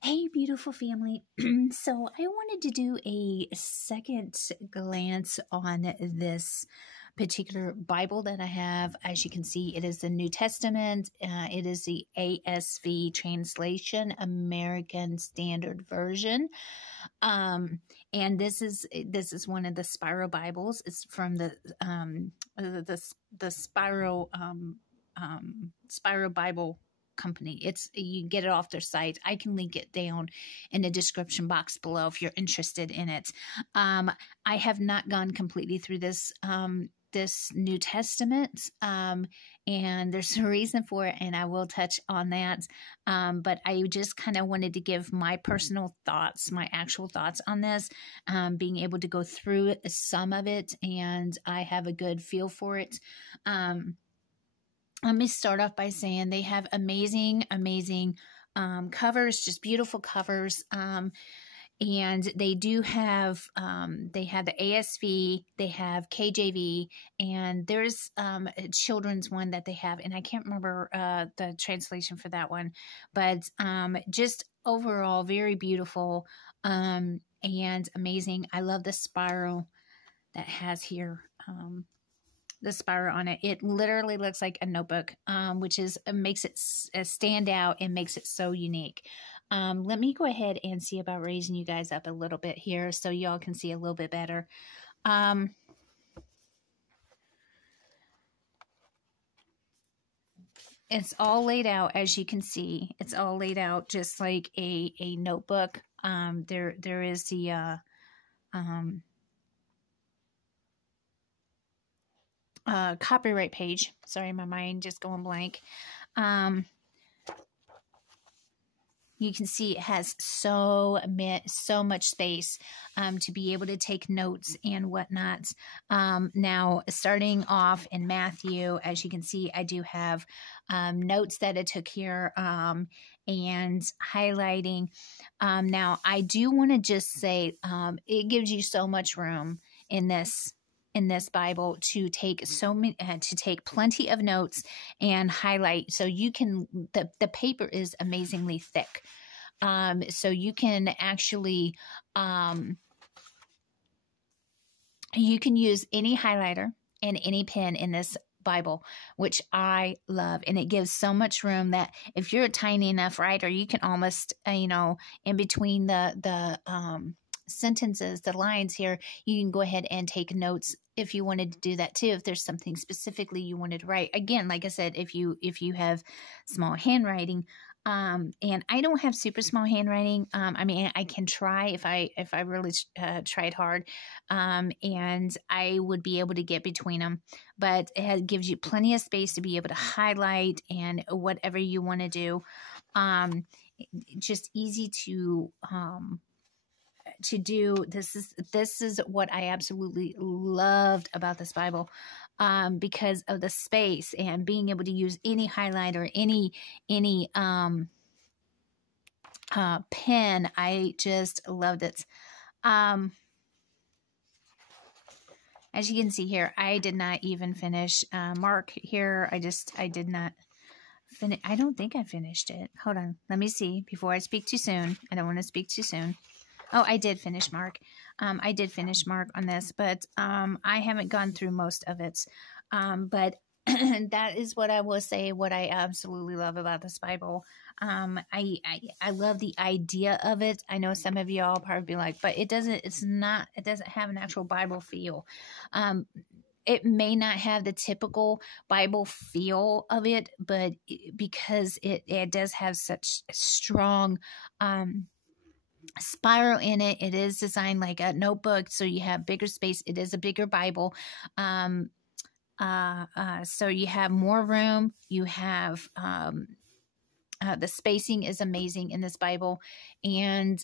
Hey, beautiful family. So, I wanted to do a second glance on this particular Bible that I have. As you can see, it is the New Testament. It is the ASV translation, American Standard Version. And this is one of the Spiral Bibles. It's from the Spiral Bible company. You can get it off their site. I can link it down in the description box below if you're interested in it. I have not gone completely through this New Testament, and there's a reason for it, and I will touch on that. But I just kind of wanted to give my personal thoughts, my actual thoughts on this, being able to go through some of it, and I have a good feel for it. Let me start off by saying they have amazing covers, just beautiful covers. And they do have they have the ASV, they have KJV, and there's a children's one that they have, and I can't remember the translation for that one, but just overall very beautiful and amazing. I love the spiral that has here. The spiral on it. It literally looks like a notebook, which makes it stand out and makes it so unique. Let me go ahead and see about raising you guys up a little bit here so y'all can see a little bit better. It's all laid out, as you can see. It's all laid out just like a notebook. There is the copyright page. Sorry, my mind just going blank. You can see it has so much space to be able to take notes and whatnot. Now, starting off in Matthew, as you can see, I do have notes that I took here and highlighting. Now, I do want to just say it gives you so much room in this Bible to take plenty of notes and highlight. So you can, the paper is amazingly thick. So you can actually, you can use any highlighter and any pen in this Bible, which I love. And it gives so much room that if you're a tiny enough writer, you can almost, in between the sentences, the lines here, you can go ahead and take notes if you wanted to do that too, if there's something specifically you wanted to write. Again, like I said, if you have small handwriting, and I don't have super small handwriting. I mean, I can try if I really tried hard, and I would be able to get between them, but it gives you plenty of space to be able to highlight and whatever you want to do. Just easy to do. This is what I absolutely loved about this Bible, because of the space and being able to use any highlighter, any pen. I just loved it. As you can see here, I did not even finish Mark here. I did not finish. I don't think I finished it. Hold on. Let me see before I speak too soon. I don't want to speak too soon. Oh, I did finish Mark. I did finish Mark on this, but I haven't gone through most of it. But that is what I will say, what I absolutely love about this Bible. I love the idea of it. I know some of y'all probably be like, but it doesn't have an actual Bible feel. It may not have the typical Bible feel of it, but because it does have such strong spiral in it. It is designed like a notebook, so you have bigger space. It is a bigger Bible. So you have more room. You have the spacing is amazing in this Bible, and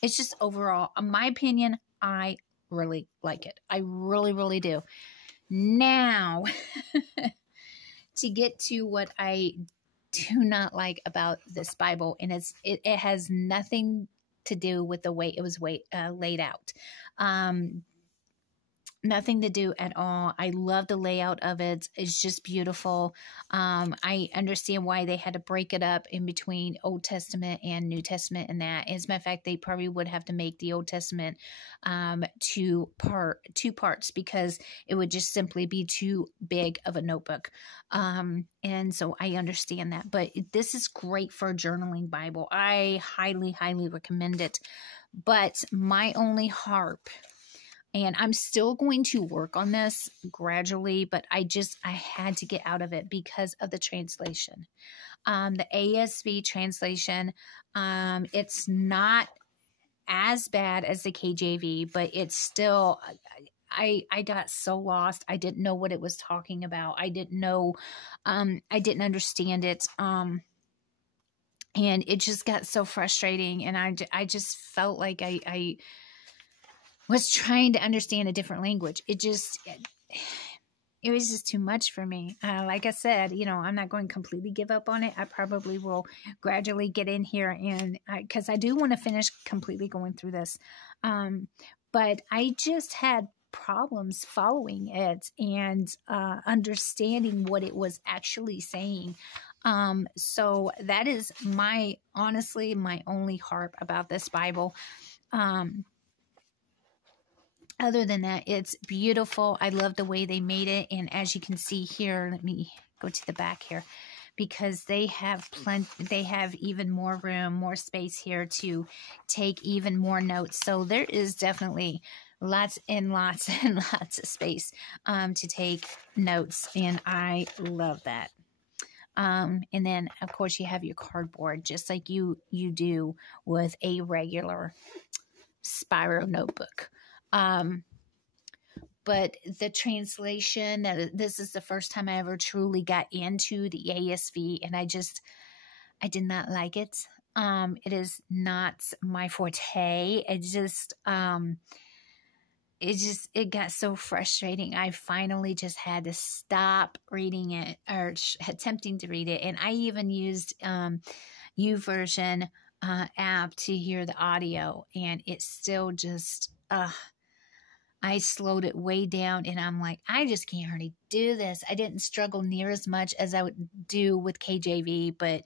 it's just overall, in my opinion, I really like it. I really, really do. Now, to get to what I do not like about this Bible, and it has nothing to do with the way it was laid out. Nothing to do at all. I love the layout of it. It's just beautiful. I understand why they had to break it up in between Old Testament and New Testament, and that. As a matter of fact, they probably would have to make the Old Testament two parts, because it would just simply be too big of a notebook. And so I understand that. But this is great for a journaling Bible. I highly, highly recommend it. But my only harp, and I'm still going to work on this gradually, but I had to get out of it because of the translation. The ASV translation, it's not as bad as the KJV, but it's still, I got so lost. I didn't know what it was talking about. I didn't know, I didn't understand it. And it just got so frustrating. And I just felt like I was trying to understand a different language. It was just too much for me. Like I said, I'm not going to completely give up on it. I probably will gradually get in here, and because I do want to finish completely going through this. But I just had problems following it and understanding what it was actually saying. So that is honestly, my only harp about this Bible. Other than that, it's beautiful. I love the way they made it. And as you can see here, let me go to the back here, because they have even more room, more space here to take even more notes. So there is definitely lots and lots and lots of space to take notes. And I love that. And then of course you have your cardboard, just like you do with a regular spiral notebook. But the translation, this is the first time I ever truly got into the ASV, and I did not like it. It is not my forte. It got so frustrating. I finally just had to stop reading it, or attempting to read it. And I even used, YouVersion app to hear the audio, and it's still just, I slowed it way down, and I'm like, I just can't hardly do this. I didn't struggle near as much as I would do with KJV, but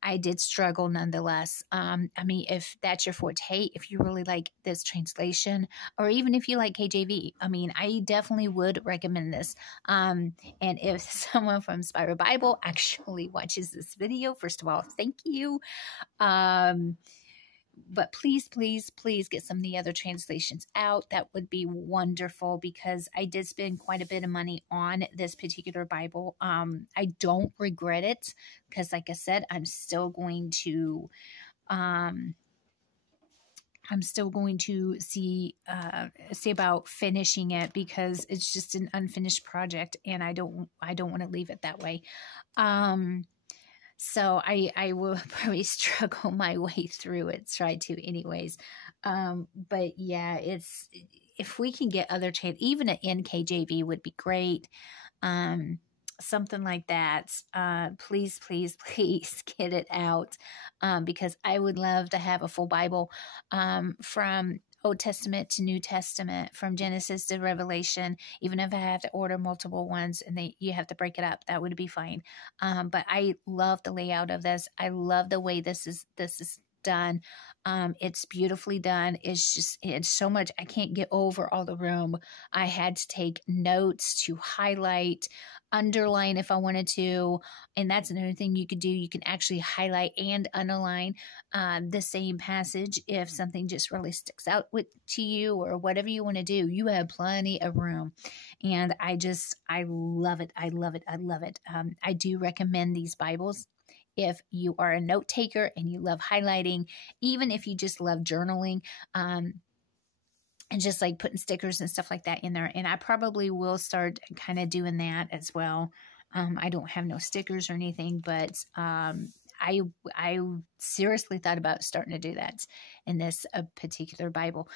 I did struggle nonetheless. I mean, if that's your forte, if you really like this translation, or even if you like KJV, I mean, I definitely would recommend this. And if someone from Spiral Bible actually watches this video, first of all, thank you. But please, please, please get some of the other translations out. That would be wonderful, because I did spend quite a bit of money on this particular Bible. I don't regret it, because like I said, I'm still going to see about finishing it, because it's just an unfinished project, and I don't want to leave it that way. So I will probably struggle my way through it, try to anyways. But yeah, if we can get other even an NKJV would be great. Something like that. Please, please, please get it out. Because I would love to have a full Bible, from Old Testament to New Testament, from Genesis to Revelation. Even if I have to order multiple ones and you have to break it up, that would be fine. But I love the layout of this. I love the way this is done. It's beautifully done. It's so much. I can't get over all the room. I had to take notes to highlight, underline if I wanted to. And that's another thing you could do. You can actually highlight and underline the same passage if something just really sticks out to you, or whatever you want to do. You have plenty of room. And I love it. I love it. I love it. I do recommend these Bibles. If you are a note taker and you love highlighting, even if you just love journaling, and just like putting stickers and stuff like that in there. And I probably will start kind of doing that as well. I don't have no stickers or anything, but I seriously thought about starting to do that in this particular Bible.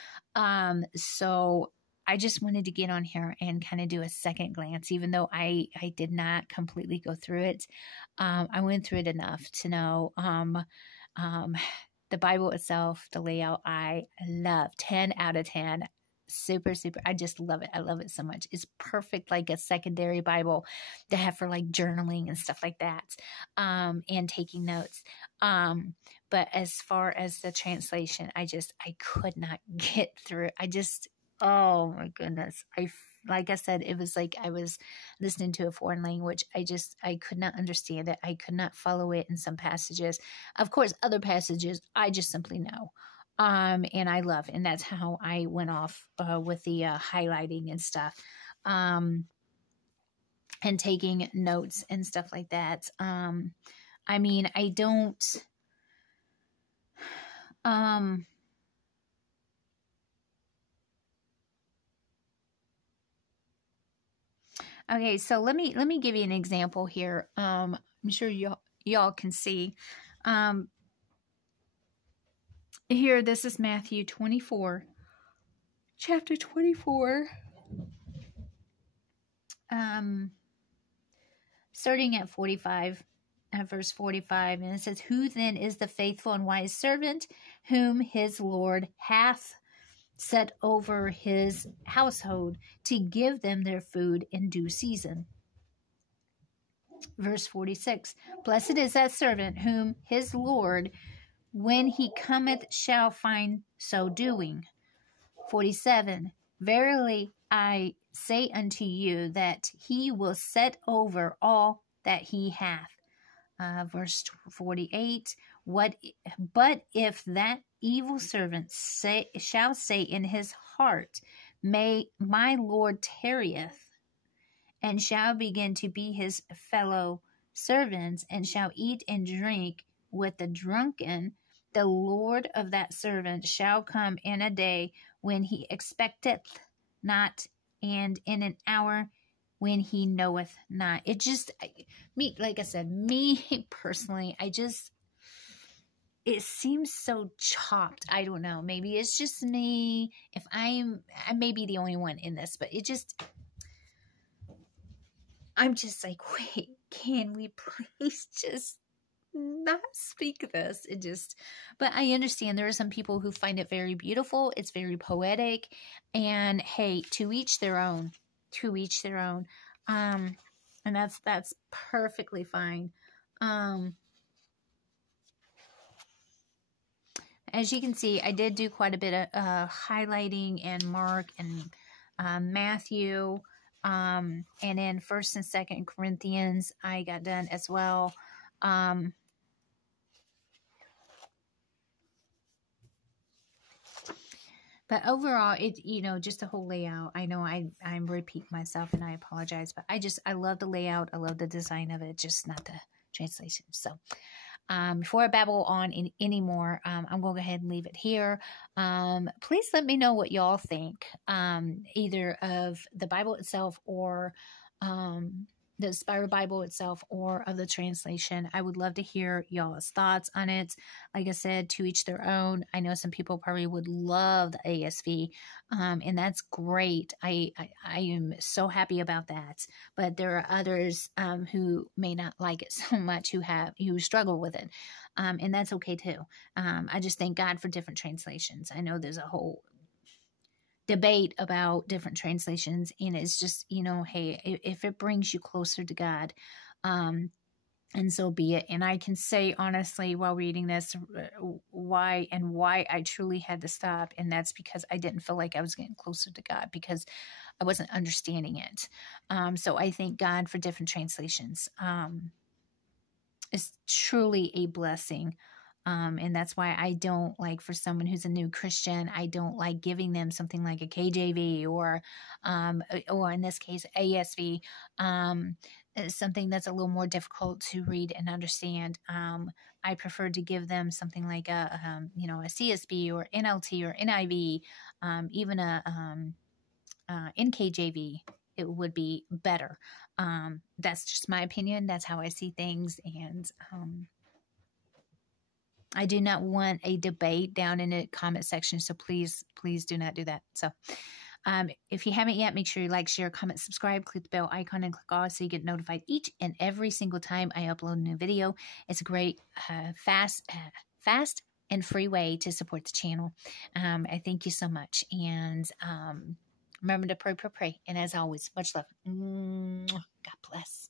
So I just wanted to get on here and kind of do a second glance, even though I did not completely go through it. I went through it enough to know the Bible itself, the layout, I love. 10 out of 10. super, super. I just love it. I love it so much. It's perfect, like a secondary Bible to have for like journaling and stuff like that, and taking notes. But as far as the translation, I could not get through it. Oh my goodness. Like I said, it was like I was listening to a foreign language. I could not understand it. I could not follow it in some passages. Of course, other passages I just simply know. And I love, and that's how I went off with the highlighting and stuff, and taking notes and stuff like that. I mean, I don't, okay, so let me give you an example here. I'm sure y'all can see. Here, this is Matthew 24, chapter 24. Starting at 45, at verse 45, and it says, "Who then is the faithful and wise servant whom his Lord hath set over his household to give them their food in due season?" Verse 46, "Blessed is that servant whom his Lord, when he cometh, shall find so doing." 47, "Verily I say unto you that he will set over all that he hath." Verse 48, but if that evil servant shall say in his heart, "May my Lord tarrieth," and shall begin to be his fellow servants, and shall eat and drink with the drunken, the Lord of that servant shall come in a day when he expecteth not, and in an hour when he knoweth not. It just, like I said, me personally, it seems so chopped. I don't know. Maybe it's just me. I may be the only one in this, but I'm just like, wait, can we please just not speak this? But I understand there are some people who find it very beautiful. It's very poetic, and hey, to each their own. And that's perfectly fine. As you can see, I did do quite a bit of highlighting in Mark and Matthew, and in 1st and 2nd Corinthians I got done as well. But overall, just the whole layout. I know I'm repeating myself, and I apologize, but I love the layout. I love the design of it, just not the translation. So before I babble on anymore, I'm going to go ahead and leave it here. Please let me know what y'all think, either of the Bible itself, or the Spiral Bible itself, or of the translation. I would love to hear y'all's thoughts on it. Like I said, to each their own. I know some people probably would love the ASV, and that's great. I am so happy about that. But there are others who may not like it so much, who struggle with it, and that's okay too. I just thank God for different translations. I know there's a whole debate about different translations, and it's just, hey, if it brings you closer to God, and so be it. And I can say honestly, while reading this, why I truly had to stop, and that's because I didn't feel like I was getting closer to God, because I wasn't understanding it. So I thank God for different translations. It's truly a blessing. And that's why I don't like, for someone who's a new Christian, I don't like giving them something like a KJV or in this case, ASV, something that's a little more difficult to read and understand. I prefer to give them something like a CSB or NLT or NIV, even a NKJV. It would be better. That's just my opinion. That's how I see things. And I do not want a debate down in the comment section, so please do not do that. So if you haven't yet, make sure you like, share, comment, subscribe, click the bell icon, and click all so you get notified each and every single time I upload a new video. It's a great, fast, and free way to support the channel. I thank you so much. And remember to pray, pray, pray. And as always, much love. God bless.